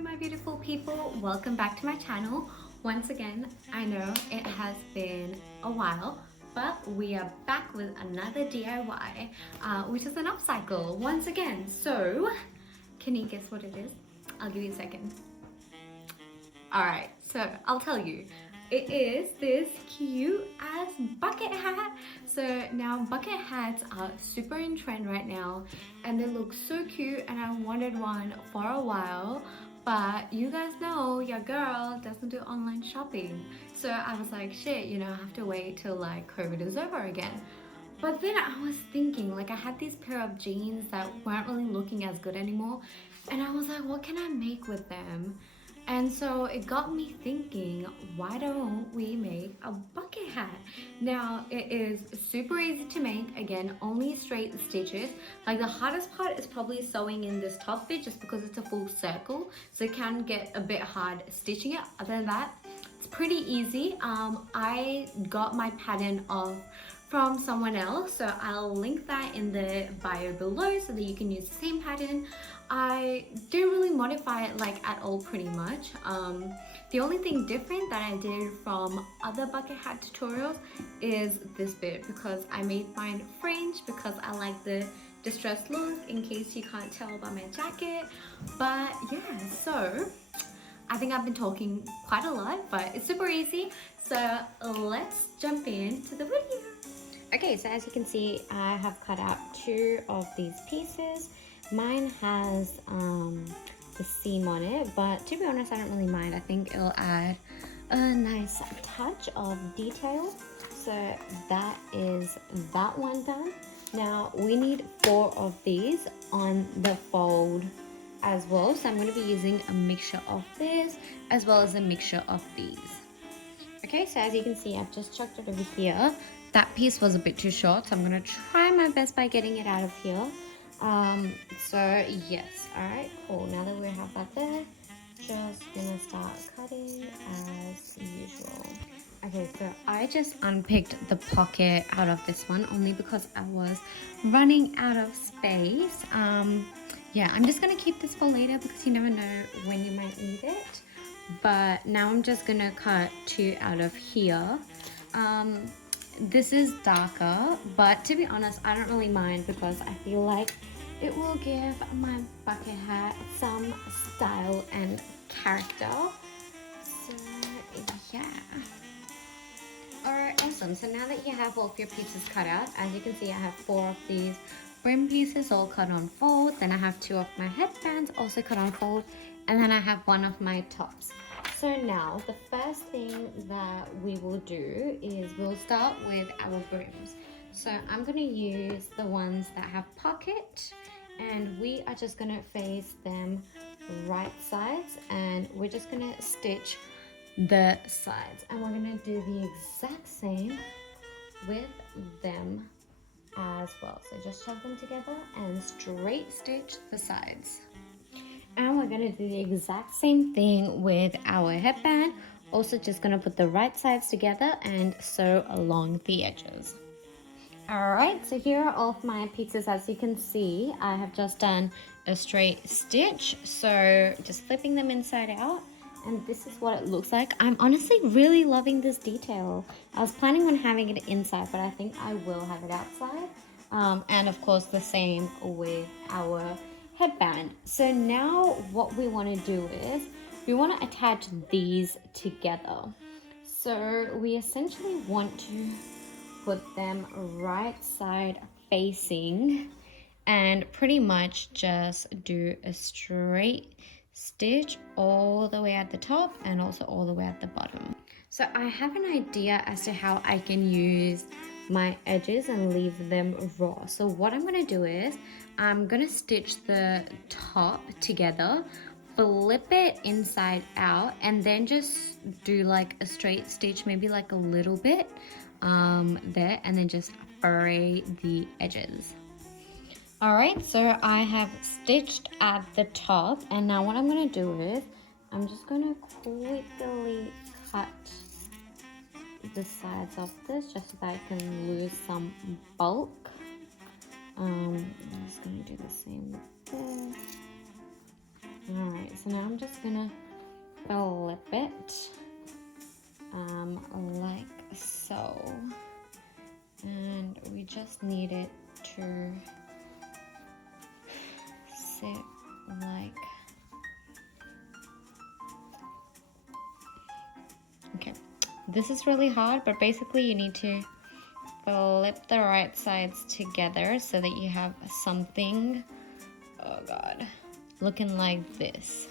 my beautiful people, welcome back to my channel. Once again, I know it has been a while, but we are back with another DIY, which is an upcycle once again. So, can you guess what it is? I'll give you a second. Alright, so I'll tell you. It is this cute ass bucket hat. So now bucket hats are super in trend right now and they look so cute, and I wanted one for a while, but you guys know your girl doesn't do online shopping. So I was like, shit, I have to wait till like COVID is over again. But then I was thinking, like, I had these pair of jeans that weren't really looking as good anymore, and I was like, what can I make with them? And so it got me thinking, why don't we make a bucket hat? Now, it is super easy to make. Again, only straight stitches. Like, the hardest part is probably sewing in this top bit just because it's a full circle. So it can get a bit hard stitching it. Other than that, it's pretty easy. I got my pattern off from someone else, so I'll link that in the bio below so that you can use the same pattern. I didn't really modify it like at all, pretty much. The only thing different that I did from other bucket hat tutorials is this bit, because I made mine fringe because I like the distressed look, in case you can't tell by my jacket. But yeah, so I think I've been talking quite a lot, but it's super easy. So let's jump into the video. Okay, so as you can see, I have cut out two of these pieces. Mine has the seam on it, but to be honest, I don't really mind. I think it'll add a nice touch of detail. So that is that one done. Now we need 4 of these on the fold as well. So I'm going to be using a mixture of this as well as a mixture of these. Okay, so as you can see, I've just chucked it over here. That piece was a bit too short, so I'm going to try my best by getting it out of here. So yes, alright, cool. Now that we have that there, just gonna start cutting as usual. Okay, so I just unpicked the pocket out of this one only because I was running out of space. Yeah, I'm just gonna keep this for later because you never know when you might need it. But now I'm just gonna cut 2 out of here. This is darker, but to be honest, I don't really mind because I feel like it will give my bucket hat some style and character. So yeah. Alright, awesome. So now that you have all of your pieces cut out, as you can see, I have 4 of these brim pieces all cut on fold. Then I have 2 of my headbands also cut on fold. And then I have 1 of my tops. So now the first thing that we will do is we'll start with our brims. So I'm going to use the ones that have pocket, and we are just going to face them right sides, and we're just going to stitch the sides, and we're going to do the exact same with them as well. So just shove them together and straight stitch the sides. And we're going to do the exact same thing with our headband. Also just going to put the right sides together and sew along the edges. Alright, so here are all of my pieces. As you can see, I have just done a straight stitch. So just flipping them inside out. And this is what it looks like. I'm honestly really loving this detail. I was planning on having it inside, but I think I will have it outside. And of course the same with our headband. So now what we want to do is we want to attach these together. So we essentially want to put them right side facing and pretty much just do a straight stitch all the way at the top and also all the way at the bottom. So I have an idea as to how I can use my edges and leave them raw. So what I'm going to do is I'm going to stitch the top together, flip it inside out, and then just do like a straight stitch, maybe like a little bit there, and then just fray the edges. Alright, so I have stitched at the top, and now what I'm going to do is I'm just going to quickly cut the sides of this just so that I can lose some bulk. I'm just going to do the same with this. Alright, so now I'm just gonna flip it like so, and we just need it to sit like, okay, this is really hard, but basically you need to flip the right sides together so that you have something, oh god, looking like this.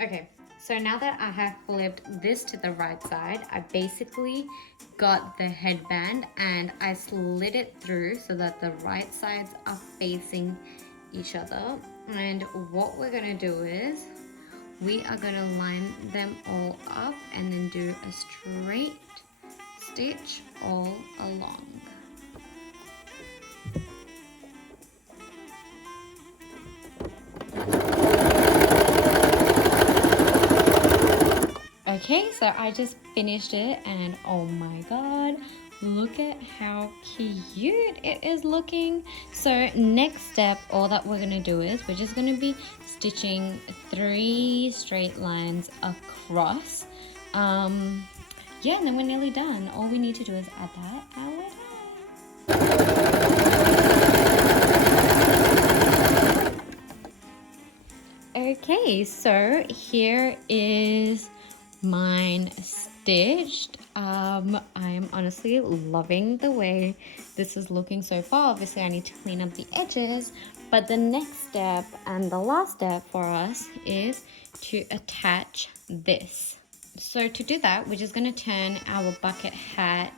Okay, so now that I have flipped this to the right side, I basically got the headband and I slid it through so that the right sides are facing each other. And what we're gonna do is we are gonna line them all up and then do a straight stitch all along. Okay, so I just finished it and oh my god, look at how cute it is looking. So next step, all that we're gonna do is we're just gonna be stitching 3 straight lines across. Yeah, and then we're nearly done. All we need to do is add that and we're done. Okay, so here is mine stitched. I am honestly loving the way this is looking so far. Obviously I need to clean up the edges, but the next step and the last step for us is to attach this. So to do that, we're just going to turn our bucket hat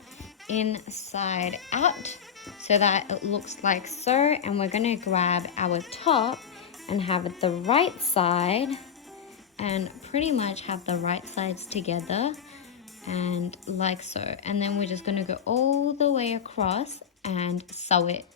inside out so that it looks like so, and we're going to grab our top and have it the right side and pretty much have the right sides together and like so, and then we're just going to go all the way across and sew it.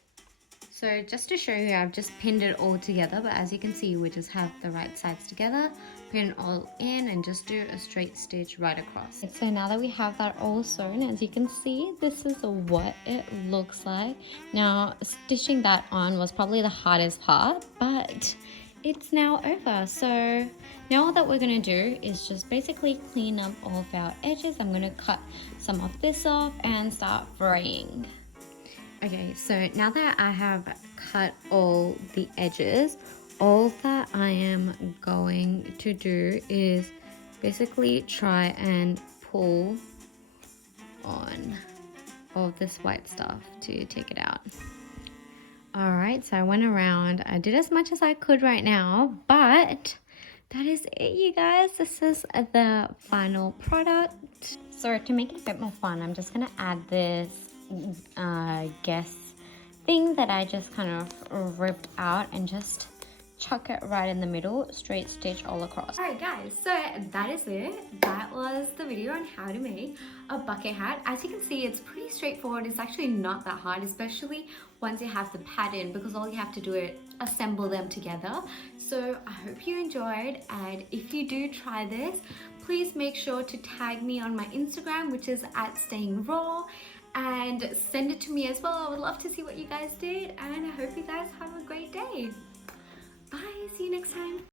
So just to show you, I've just pinned it all together, but as you can see, we just have the right sides together, pin it all in and just do a straight stitch right across. So now that we have that all sewn, as you can see, this is what it looks like. Now stitching that on was probably the hardest part, but it's now over. So now all that we're going to do is just basically clean up all of our edges. I'm going to cut some of this off and start fraying. Okay, so now that I have cut all the edges, all that I am going to do is basically try and pull on all this white stuff to take it out. Alright, so I went around, I did as much as I could right now, but that is it, you guys. This is the final product. So to make it a bit more fun, I'm just going to add this guess thing that I just kind of ripped out and just chuck it right in the middle, straight stitch all across. Alright guys, so that is it. That was the video on how to make a bucket hat. As you can see, it's pretty straightforward. It's actually not that hard, especially once you have the pattern, because all you have to do is assemble them together. So I hope you enjoyed, and if you do try this, please make sure to tag me on my Instagram, which is @stayingraw, and send it to me as well. I would love to see what you guys did, and I hope you guys have a great day. Bye, see you next time.